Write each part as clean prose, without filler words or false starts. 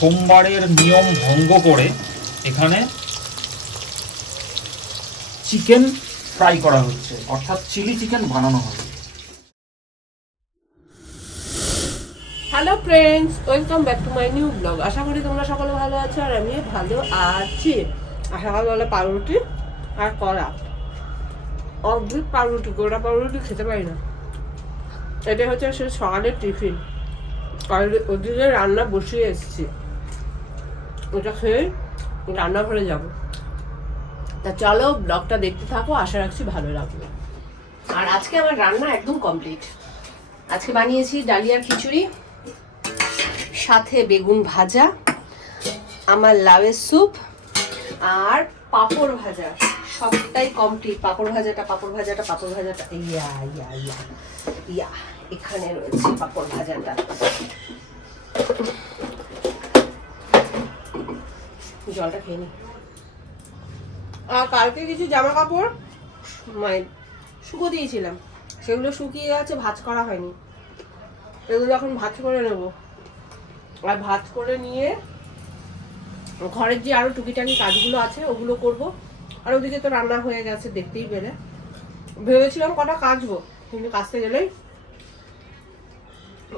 সোমবারের নিয়ম ভঙ্গ করে এখানে চিকেন ফ্রাই করা হচ্ছে, অর্থাৎ চিলি চিকেন বানানো হবে। Hello friends, welcome back to my new blog. আশা করি তোমরা সকলে ভালো আছো আর আমিও ভালো আছি। আর সকালবেলা পাউরুটি আর কলা, অদ্ভুত পাউরুটি, গোড়া পাউরুটি খেতে পারি না। এটা হচ্ছে সে সকালের টিফিন। আর ওদিকে রান্না বসিয়ে এসেছি, ওটা খেয়ে রান্নাঘরে যাব। তা চলো ব্লগটা দেখতে থাকো, আশা রাখছি ভালো লাগবে। আর আজকে আমার রান্না একদম কমপ্লিট। আজকে বানিয়েছি ডালিয়ার খিচুড়ি, সাথে বেগুন ভাজা, আমার লাউয়ের স্যুপ আর পাঁপড় ভাজা। সবটাই কমপ্লিট। পাঁপড় ভাজাটা ইয়া ইয়া ইয়া ইয়া এখানে রয়েছে পাঁপড় ভাজাটা। জলটা খেয়ে নি। আর কালকে কিছু জামা কাপড় মানে শুকো দিয়েছিলাম, সেগুলো শুকিয়ে গেছে, ভাঁজ করা হয়নি। এগুলো এখন ভাঁজ করে নেব। আর ভাঁজ করে নিয়ে ঘরের যে আরো টুকিটাকি কাজগুলো আছে ওগুলো করব। আর ওদিকে তো রান্না হয়ে গেছে, দেখতেই পেলে। ভেবেছিলাম কটা কাচবো, কিন্তু কাচতে গেলেই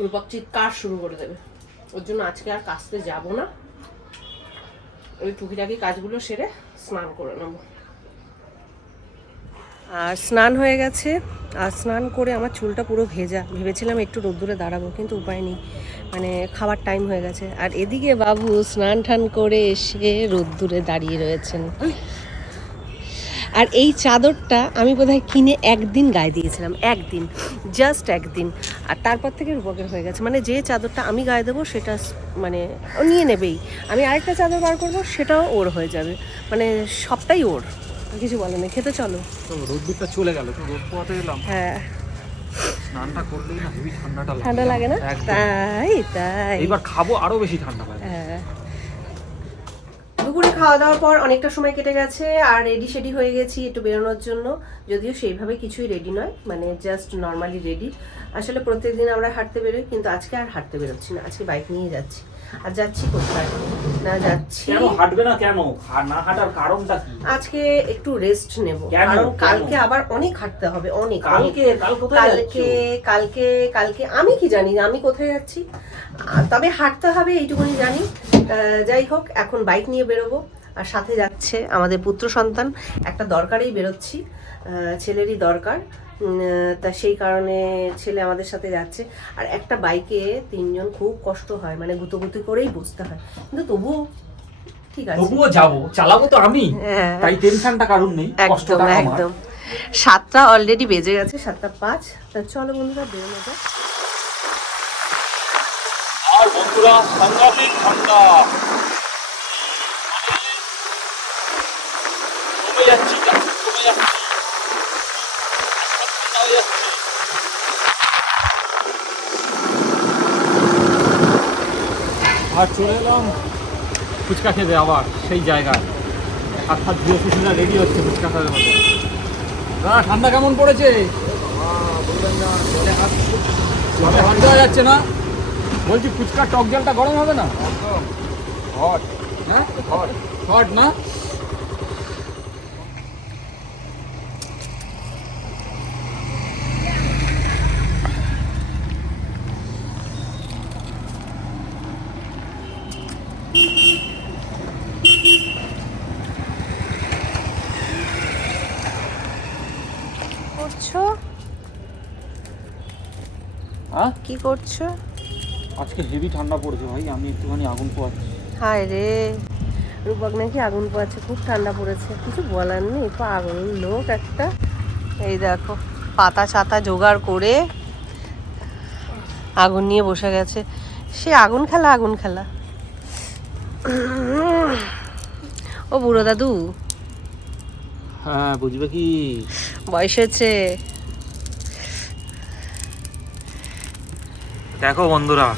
রূপক চিৎকার শুরু করে দেবে। ওর জন্য আজকে আর কাচতে যাব না। ওই টুকিটাকি কাজগুলো সেরে স্নান করে নেব। আর স্নান হয়ে গেছে। আর স্নান করে আমার চুলটা পুরো ভেজা। ভেবেছিলাম একটু রোদ্দুরে দাঁড়াবো, কিন্তু উপায় নেই, মানে খাবার টাইম হয়ে গেছে। আর এদিকে বাবু স্নান টান করে এসে রোদ্দুরে দাঁড়িয়ে রয়েছেন। আর এই চাদরটা আমি বোধহয় কিনে একদিন গায়ে দিয়েছিলাম, একদিন, জাস্ট একদিন। আর তারপর থেকে রূপকের হয়ে গেছে। মানে যে চাদরটা আমি গায়ে দেবো সেটা মানে ও নিয়ে নেবেই। আমি আরেকটা চাদর বার করবো, সেটাও ওর হয়ে যাবে। মানে সবটাই ওর, কিছু বলে না। খেতে চলো। রোদ্দুরটা চলে গেল, তো রোদ পোহাতে গেলাম। হ্যাঁ, স্নানটা করলেই না হেভি ঠান্ডা লাগে না? তাই তাই এবার খাবো, আরো বেশি ঠান্ডা লাগে। হ্যাঁ। দুপুরে খাওয়া দাওয়ার পর অনেকটা সময় কেটে গেছে, আর রেডি শেডি হয়ে গেছি একটু বেরোনোর জন্য। যদিও সেইভাবে কিছুই রেডি নয়, মানে জাস্ট নর্মালি রেডি। আসলে প্রত্যেকদিন আমরা হাঁটতে বেরোই, কিন্তু আজকে আর হাঁটতে বেরোচ্ছি না। আজকে বাইক নিয়ে যাচ্ছি। আর যাচ্ছি কোথায় না, যাচ্ছি কেন হাঁটবে না? কেন না হাঁটার কারণটা কি? আজকে একটু রেস্ট নেব, কারণ কালকে আবার অনেক হাঁটতে হবে। অনেক কালকে কালকে কালকে আমি কি জানি আমি কোথায় যাচ্ছি, তবে হাঁটতে হবে এইটুকুনি জানি। যাই হোক, এখন বাইক নিয়ে বেরোবো। আর সাথে যাচ্ছে আমাদের পুত্র সন্তান। একটা দরকারেই বেরোচ্ছি, ছেলেরই দরকার। তা সেই কারণে ছেলে আমাদের সাথে যাচ্ছে। আর একটা বাইকে তিনজন খুব কষ্ট হয়, মানে গুতোগুতি করেই বসতে হয়, কিন্তু তবুও ঠিক আছে, তবুও যাবো, চালাবো তো আমি, তাই টেনশনটা কারণ নেই, কষ্টটা আমার। একদম। 7টা অলরেডি বেজে গেছে, 7:05। তা চলো বন্ধুরা বেরোনো যাক। আর বন্ধুরা, সাংঘাতিক ঠান্ডা, কমে যাচ্ছি, কমে যাচ্ছি, আর চলে এলাম ফুচকা খেতে আবার সেই জায়গায়। হাত হাত ধুয়ে ফুচকা রেডি হচ্ছে ফুচকা খাওয়ার মতো। দাদা, ঠান্ডা কেমন পড়েছে? হাত দেওয়া যাচ্ছে না। বলছি ফুচকার টক জলটা গরম হবে না? হট, হ্যাঁ হট, হট না? করছো হ্যাঁ, কি করছো? আজকে হেভি ঠান্ডা পড়েছে ভাই, আমি একটুখানি আগুন পোয়াচ্ছি। হায় রে, রূপক নাকি আগুন পোয়াচ্ছে। খুব ঠান্ডা পড়েছে, কিছু বলার নেই, পাগল লোক একটা। এই দেখো, পাতা ছাতা জোগাড় করে আগুন নিয়ে বসে গেছে। সে আগুন খেলা। ও বুড়ো দাদু, হ্যাঁ বুঝবে কি, বয়স হয়েছে। দেখো বন্ধুরা,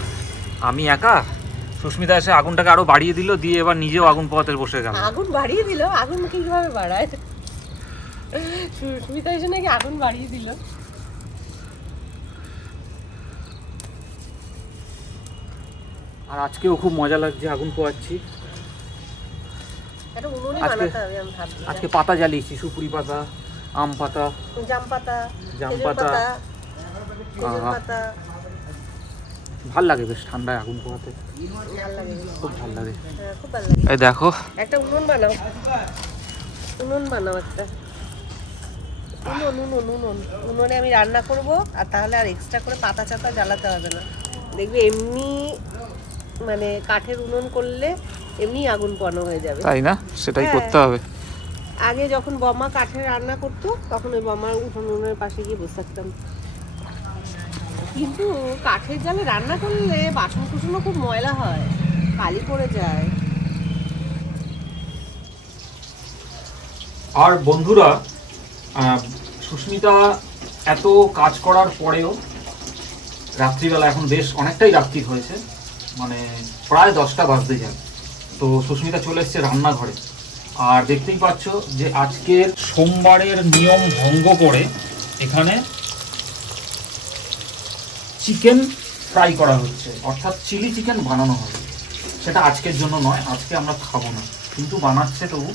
আমি একা, সুস্মিতা এসে আগুনটাকে আরো বাড়িয়ে দিল, দিয়ে এবার নিজেও আগুন পোয়াতে বসে গেল। আগুন বাড়িয়ে দিল? আগুন কিভাবে বাড়ায়? সুস্মিতা এসে নাকি আগুন বাড়িয়ে দিল। আর আজকেও খুব মজা লাগছে, আগুন পোয়াচ্ছি। একটা উনুনে আজকে- বানাতে হবে আমি ভাবছি। আজকে পাতা জ্বালিয়েছি, সুপুরি পাতা, আম পাতা, জাম পাতা, জাম খেজুর পাতা। খেজুর আহা। পাতা, ভাল লাগে বেশ ঠান্ডায় আগুন পোয়াতে, ভাল লাগে। খুব ভাল লাগে। হ্যাঁ, খুব ভালো লাগে। এই দেখো, একটা উনুন বানাও, উনুন বানাও একটা। উনুনে আমি রান্না করব, আর তাহলে আর এক্সট্রা করে পাতা চাতা জ্বালাতে হবে না। দেখবি এমনি মানে কাঠের উনুন করলে এমনি আগুন পোয়ানো হয়ে যাবে। তাই না? সেটাই হ্যাঁ। করতে হবে। আগে যখন বম্মা কাঠের রান্না করতো তখন ওই বম্মার উনুনের পাশে গিয়ে বসে থাকতাম। কিন্তু কাঠের জালে রান্না করলে বাসন কুসনও খুব ময়লা হয়, কালি পড়ে যায়। আর বন্ধুরা, সুস্মিতা এত কাজ করার পরেও রাত্রিবেলা, এখন বেশ অনেকটাই রাত্রি হয়েছে, মানে প্রায় 10টা বাজতে যায়, তো সুস্মিতা চলে এসছে রান্নাঘরে। আর দেখতেই পাচ্ছ যে আজকের সোমবারের নিয়ম ভঙ্গ করে এখানে চিকেন ফ্রাই করা হচ্ছে, অর্থাৎ চিলি চিকেন বানানো হবে। সেটা আজকের জন্য নয়, আজকে আমরা খাবো না, কিন্তু বানাচ্ছে তবু,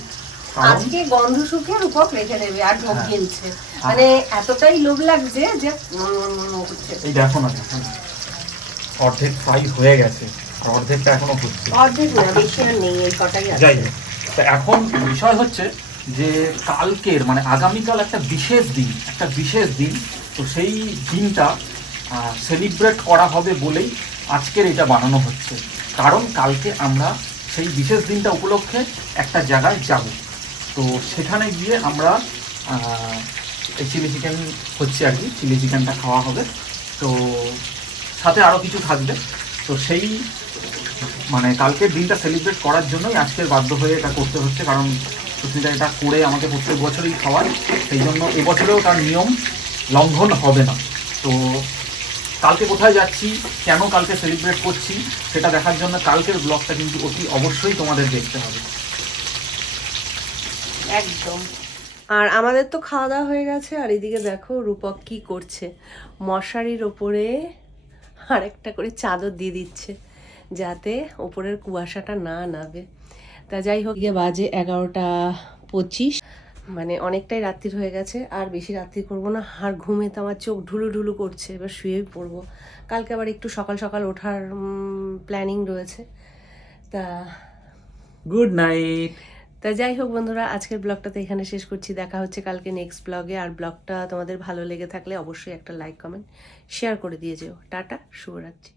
কারণ আজকে গন্ধ শুকে রূপক রেখে দেবে আর ঢোক গিলছে, মানে এতটাই লোভ লাগছে যে করছে। এই দেখো না, দেখো না, অর্ধেক ফ্রাই হয়ে গেছে আর অর্ধেকটা এখনো হচ্ছে। অর্ধেক না, বেশি আর নেই, এই কটাই আছে। যাই হোক, তা এখন বিষয় হচ্ছে যে কালকের মানে আগামীকাল একটা বিশেষ দিন, তো সেই দিনটা সেলিব্রেট করা হবে বলেই আজকের এটা বানানো হচ্ছে। কারণ কালকে আমরা সেই বিশেষ দিনটা উপলক্ষে একটা জায়গায় যাব, তো সেখানে গিয়ে আমরা এই চিলি চিকেন হচ্ছে আর কি, চিলি চিকেনটা খাওয়া হবে, তো সাথে আরও কিছু থাকবে। তো সেই মানে কালকের দিনটা সেলিব্রেট করার জন্যই আজকের বাধ্য হয়ে এটা করতে হচ্ছে, কারণ সুস্মিতা এটা করে আমাকে প্রত্যেক বছরই খাওয়ায়, সেই জন্য এবছরেও তার নিয়ম লঙ্ঘন হবে না। তো কালকে কোথায় যাচ্ছি, কেন কালকে সেলিব্রেট করছি, সেটা দেখার জন্য কালকের ব্লগটা কিন্তু অতি অবশ্যই তোমাদের দেখতে হবে। একদম। আর আমাদের তো খাওয়া দাওয়া হয়ে গেছে, আর এদিকে দেখো রূপক কি করছে, মশারির ওপরে আরেকটা করে চাদর দিয়ে দিচ্ছে যাতে ওপরের কুয়াশাটা না নাবে। তা যাই হোক, গিয়ে বাজে 11:25, মানে অনেকটাই রাত্রির হয়ে গেছে, আর বেশি রাত্রি করব না, আর ঘুমেতে আমার চোখ ঢুলু ঢুলু করছে, এবার শুয়েই পড়বো। কালকে আবার একটু সকাল সকাল ওঠার প্ল্যানিং রয়েছে। তা গুড নাইট। তা যাই হোক বন্ধুরা, আজকের ব্লগটা তো এখানে শেষ করছি। দেখা হচ্ছে কালকে নেক্সট ব্লগে। আর ব্লগটা তোমাদের ভালো লেগে থাকলে অবশ্যই একটা লাইক, কমেন্ট, শেয়ার করে দিয়ে যেও। টাটা, শুভরাত্রি।